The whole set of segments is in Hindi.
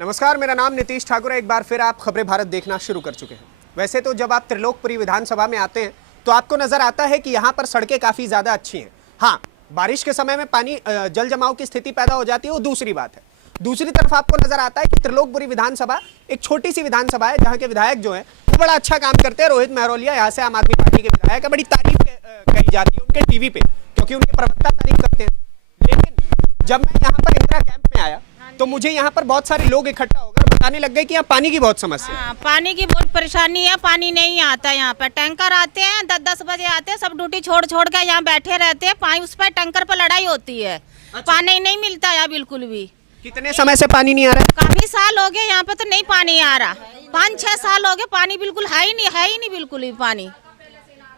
नमस्कार, मेरा नाम नीतीश ठाकुर है। एक बार फिर आप खबरें भारत देखना शुरू कर चुके हैं। वैसे तो जब आप त्रिलोकपुरी विधानसभा में आते हैं तो आपको नजर आता है कि यहाँ पर सड़कें काफी ज्यादा अच्छी हैं। हाँ, बारिश के समय में पानी जल जमाव की स्थिति पैदा हो जाती है, वो दूसरी बात है। दूसरी तरफ आपको नजर आता है कि त्रिलोकपुरी विधानसभा एक छोटी सी विधानसभा है जहाँ के विधायक जो है वो बड़ा अच्छा काम करते हैं। रोहित महरोलिया यहाँ से आम आदमी पार्टी के विधायक है, बड़ी तारीफ कही जाती है उनके टीवी पे, क्योंकि उनके प्रवक्ता तारीफ करते हैं। लेकिन जब मैं यहाँ पर इंदिरा कैंप में आया तो मुझे यहाँ पर बहुत सारे लोग इकट्ठा होकर बताने लग गए कि यहाँ पानी की बहुत समस्या है। पानी की बहुत परेशानी है, पानी नहीं आता यहाँ पर। टैंकर आते हैं 10-10 बजे आते हैं, सब ड्यूटी छोड़ छोड़ के यहाँ बैठे रहते हैं। पानी उस पर टैंकर पर लड़ाई होती है। अच्छा। पानी नहीं मिलता यहाँ बिल्कुल भी। कितने समय से पानी नहीं आ रहा है? काफी साल हो गए यहाँ पे तो नहीं पानी आ रहा। 5-6 साल हो गए, पानी बिल्कुल है ही नहीं बिल्कुल भी। पानी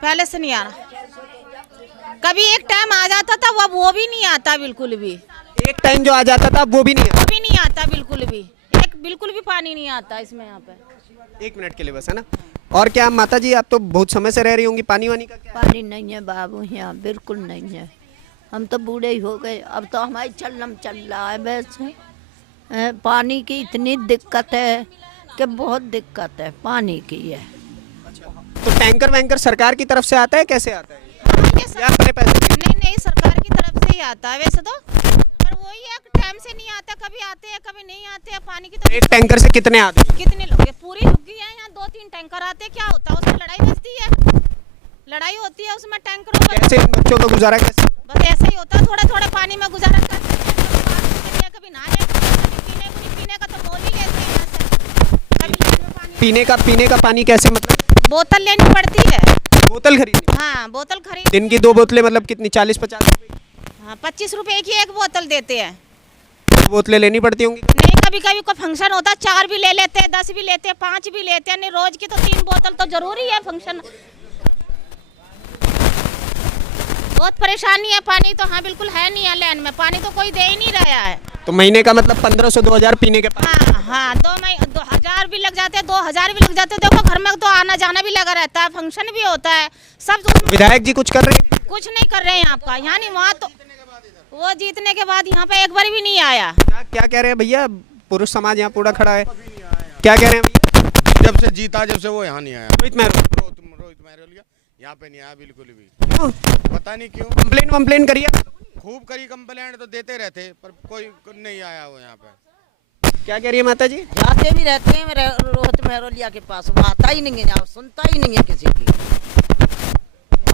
पहले से नहीं आ रहा। कभी एक टाइम आ जाता था, वो भी नहीं आता बिल्कुल भी। एक टाइम जो आ जाता था वो भी नहीं आता बिल्कुल भी। बिल्कुल भी पानी नहीं आता इसमें यहाँ पे। 1 मिनट के लिए बस, है ना। और क्या माता जी, आप तो बहुत समय से रह रही होंगी, पानी वानी का क्या? पानी नहीं है बाबू, यहाँ बिल्कुल नहीं है। हम तो बूढ़े ही हो गए, अब तो हमारी चलम चल रहा है। वैसे पानी की इतनी दिक्कत है कि बहुत दिक्कत है, पानी की है। तो टैंकर वैंकर सरकार की तरफ से आता है, कैसे आता है? या अपने पैसे? नहीं, सरकार की तरफ से ही आता है वैसे तो, पर वही है टाइम से नहीं आता। कभी आते हैं कभी नहीं आते हैं। पानी की तो एक टैंकर से कितने आदमी? कितने लोग हैं? पूरी झुग्गी है यहाँ। 2-3 टैंकर आते हैं। क्या होता है उसमें? लड़ाई बजती है, लड़ाई होती है उसमें टैंकरों में। कैसे इन बच्चों का गुजारा कैसे? बस ऐसा ही होता है, थोड़े पानी में गुजारा करते हैं। कभी नहाने पीने का तो मोल ही लेते हैं यहाँ से। पीने का पानी कैसे, मतलब बोतल लेनी पड़ती है। बोतल खरीदनी? हाँ, बोतल खरीद। दिन की 2 बोतलें मतलब कितनी? 40-50 रुपए? हाँ, 25 रुपए की एक बोतल देते हैं। 2 बोतलें लेनी पड़ती होंगी? नहीं, कभी कभी कोई फंक्शन होता है 4 भी ले लेते हैं, 10 भी लेते हैं, 5 भी लेते हैं। नहीं, रोज की तो 3 बोतल तो जरूरी है फंक्शन। बहुत परेशानी है। पानी तो हाँ बिल्कुल है नहीं है लैंड में। पानी तो कोई दे ही नहीं रहा है। तो महीने का मतलब 1500-2000 पीने के पानी? हाँ, 2000 भी लग जाते हैं, 2000 भी लग जाते हैं। देखो घर में तो आना जाना भी लगा रहता है, फंक्शन भी होता है सब। विधायक जी कुछ कर रहे हैं? कुछ नहीं कर रहे हैं आपका यहाँ। नहीं, वहाँ तो वो जीतने के बाद यहाँ पे एक बार भी नहीं आया। क्या कह रहे हैं भैया? पुरुष समाज यहाँ पूरा खड़ा है, क्या कह रहे हैं भैया? जब से जीता, जब से वो यहाँ नहीं आया। रोहित महरोलिया यहाँ पे नहीं आया बिल्कुल भी। क्यों? पता नहीं क्यों। कंप्लेन करिए। खूब करी कंप्लेंट तो देते रहते, पर कोई नहीं आया वो यहाँ पे। क्या कह रही है माता जी? जाते भी रहते हैं रोहित महरोलिया के पास, वो आता ही नहीं है, यहाँ सुनता ही नहीं है किसी की।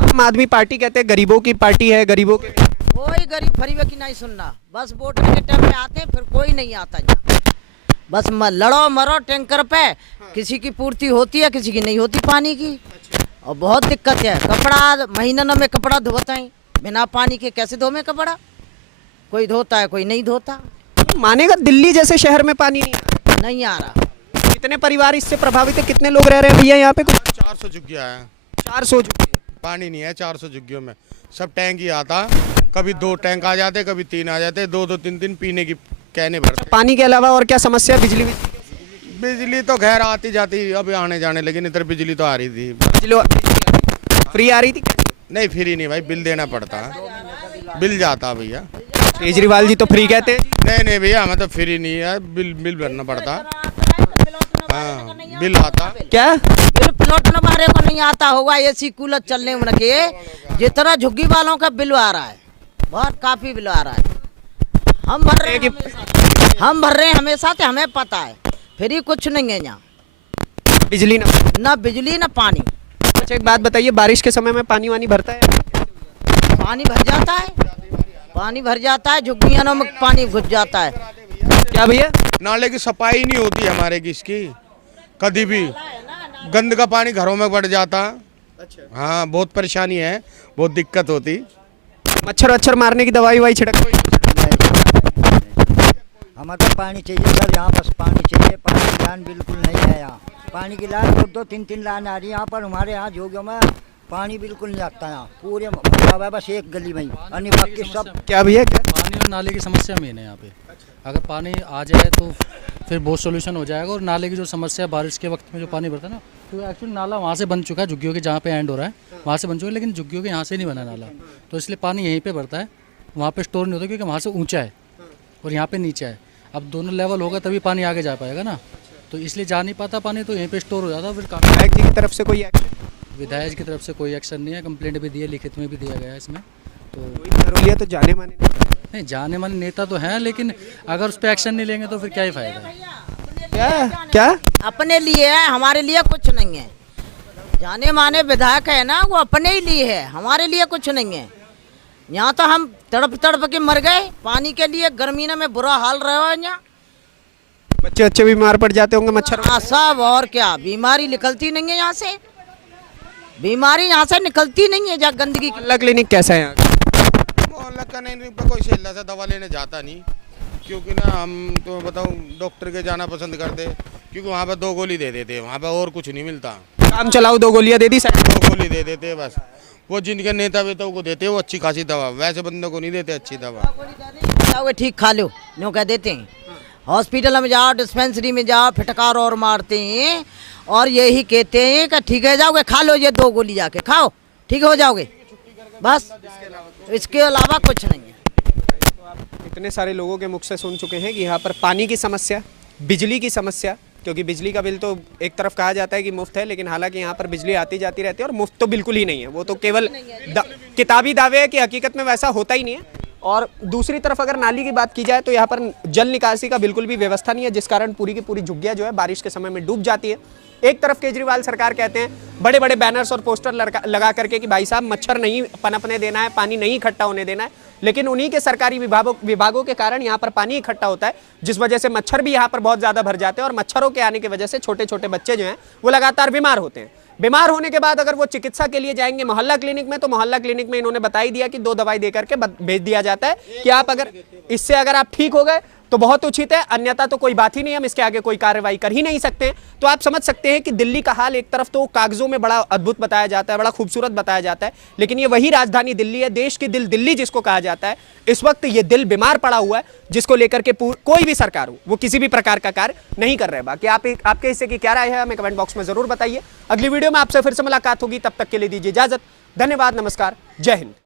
आम आदमी पार्टी कहते हैं गरीबों की पार्टी है, गरीबों के। कोई गरीब फरीब की नहीं सुनना। बस वोट के टाइम पे आते हैं, फिर कोई नहीं आता यहाँ। बस लड़ो मरो टैंकर पे। किसी की पूर्ति होती है, किसी की नहीं होती पानी की। और बहुत दिक्कत है। कपड़ा महीनों में कपड़ा धोते हैं, बिना पानी के कैसे धोवे कपड़ा? कोई धोता है, कोई नहीं धोता। मानेगा दिल्ली जैसे शहर में पानी नहीं आ रहा। कितने परिवार इससे प्रभावित है? कितने लोग रह रहे हैं भैया यहाँ पे? कुछ 400 झुग्गियाँ है। 400 पानी नहीं है 400 झुग्गियों में। सब टैंक ही आता, कभी 2 टैंक आ जाते, कभी 3 आ जाते। 2-2 3-3 पीने की कहने भरते। पानी के अलावा और क्या समस्या? बिजली तो खैर आती जाती अब आने जाने, लेकिन इधर बिजली तो आ रही थी। फ्री आ रही थी? नहीं, फ्री नहीं भाई, बिल देना पड़ता है। बिल जाता भैया। केजरीवाल जी तो फ्री कहते हैं। नहीं भैया, हमें तो फ्री नहीं है, बिल भरना पड़ता। हाँ, बिल आता। क्या बिल प्लॉट हमारे को नहीं आता होगा? एसी कूलर चलने में के जितना झुग्गी वालों का बिल आ रहा है, बहुत काफी बिल आ रहा है। हम भर रहे हैं हमेशा से, हमें पता है। फ्री कुछ नहीं है यहाँ। बिजली ना बिजली ना पानी। अच्छा, एक बात बताइए, बारिश के समय में पानी वानी भरता है? पानी भर जाता है, पानी भर जाता है, झुग्गियों में पानी घुस जाता है। क्या भैया? नाले की सफाई नहीं होती हमारे की इसकी, कभी भी गंद का पानी घरों में बढ़ जाता। अच्छा। हाँ, बहुत परेशानी है, बहुत दिक्कत होती। मच्छर मारने की दवाई वाई छिड़क? हमें तो पानी चाहिए सर, यहाँ बस पानी चाहिए। पानी की लाइन बिल्कुल नहीं है यहाँ। पानी की लाइन 2-2 3-3 लाइन आ रही है यहाँ पर। हमारे यहाँ जोगियों में पानी बिल्कुल नहीं आता यहाँ। पूरे बस एक गली में अन्य बाकी सब। क्या भैया? पानी और नाले की समस्या मेन है यहाँ पे। अगर पानी आ जाए तो फिर बहुत सोल्यूशन हो जाएगा। और नाले की जो समस्या है, बारिश के वक्त में जो पानी भरता है ना, तो एक्चुअली नाला वहाँ से बन चुका है, झुग्गियों के जहाँ पे एंड हो रहा है वहाँ से बन चुका है, लेकिन झुग्गियों के यहाँ से नहीं बना नाला, तो इसलिए पानी यहीं पे भरता है, वहाँ पे स्टोर नहीं होता क्योंकि वहाँ से ऊंचा है और यहाँ पे नीचा है। अब दोनों लेवल होगा तभी पानी आगे जा पाएगा ना, तो इसलिए जा नहीं पाता पानी, तो यहीं पे स्टोर हो जाता। फिर काम विधायक जी की तरफ से कोई एक्शन? विधायक की तरफ से कोई एक्शन नहीं है, कंप्लेंट भी दी है, लिखित में भी दिया गया है इसमें। तो नरोलिया तो जाने माने नेता हैं। नहीं, जाने माने नेता तो हैं, लेकिन अगर उस पर एक्शन नहीं लेंगे तो फिर क्या ही फायदा है। क्या अपने लिए है, हमारे लिए कुछ नहीं है। जाने माने विधायक है ना, वो अपने ही लिए है, हमारे लिए कुछ नहीं है। यहाँ तो हम तड़प तड़प के मर गए पानी के लिए, गर्मी में बुरा हाल रहा है यहाँ। बच्चे अच्छे बीमार पड़ जाते होंगे मच्छर? हाँ सब, और क्या, बीमारी निकलती नहीं है यहाँ से, बीमारी यहाँ से निकलती नहीं है जहाँ गंदगी की। मोहल्ला क्लिनिक कैसा है यहाँ? मोहल्ला का नहीं पे कोई सेल्ला से दवा लेने जाता नहीं, क्योंकि ना हम तो बताऊं डॉक्टर के जाना पसंद करते, क्योंकि वहाँ पे 2 गोली दे देते, वहाँ पे और कुछ नहीं मिलता। काम चलाओ 2 गोलियां दे दी साहब। 2 गोली दे देते बस, वो जिनके नेता वेताओं को देते वो अच्छी खासी दवा, वैसे बंदों को नहीं देते अच्छी दवा। जाओगे ठीक खा लो, यूँ कह देते हैं। हॉस्पिटल में जाओ, डिस्पेंसरी में जाओ, फटकार और मारते हैं और यही कहते हैं कि ठीक है जाओगे खा लो ये 2 गोली, जाके खाओ ठीक हो जाओगे, बस इसके अलावा कुछ नहीं है। इतने सारे लोगों के मुख से सुन चुके हैं कि यहाँ पर पानी की समस्या, बिजली की समस्या, क्योंकि बिजली का बिल तो एक तरफ कहा जाता है कि मुफ्त है, लेकिन हालांकि यहाँ पर बिजली आती जाती रहती है और मुफ्त तो बिल्कुल ही नहीं है, वो तो केवल किताबी दावे है कि हकीकत में वैसा होता ही नहीं है। और दूसरी तरफ अगर नाली की बात की जाए तो यहाँ पर जल निकासी का बिल्कुल भी व्यवस्था नहीं है, जिस कारण पूरी की पूरी झुग्गियाँ जो है बारिश के समय में डूब जाती है। एक तरफ केजरीवाल सरकार कहते हैं बड़े बड़े बैनर्स और पोस्टर लगा करके कि भाई साहब मच्छर नहीं पनपने देना है, पानी नहीं इकट्ठा होने देना है, लेकिन उन्हीं के सरकारी विभागों के कारण यहाँ पर पानी इकट्ठा होता है, जिस वजह से मच्छर भी यहाँ पर बहुत ज़्यादा भर जाते हैं और मच्छरों के आने की वजह से छोटे छोटे बच्चे जो हैं वो लगातार बीमार होते हैं। बीमार होने के बाद अगर वो चिकित्सा के लिए जाएंगे मोहल्ला क्लिनिक में, तो मोहल्ला क्लिनिक में इन्होंने बता ही दिया कि 2 दवाई देकर के भेज दिया जाता है कि आप अगर इससे अगर आप ठीक हो गए तो बहुत उचित है, अन्यथा तो कोई बात ही नहीं, हम इसके आगे कोई कार्रवाई कर ही नहीं सकते। तो आप समझ सकते हैं कि दिल्ली का हाल एक तरफ तो कागजों में बड़ा अद्भुत बताया जाता है, बड़ा खूबसूरत बताया जाता है, लेकिन ये वही राजधानी दिल्ली है, देश की दिल दिल्ली जिसको कहा जाता है। इस वक्त ये दिल बीमार पड़ा हुआ है, जिसको लेकर के कोई भी सरकार हो वो किसी भी प्रकार का कार्य नहीं कर रहे। बाकी आपके हिस्से की क्या राय है हमें कमेंट बॉक्स में जरूर बताइए। अगली वीडियो में आपसे फिर से मुलाकात होगी, तब तक के लिए दीजिए इजाजत। धन्यवाद, नमस्कार, जय हिंद।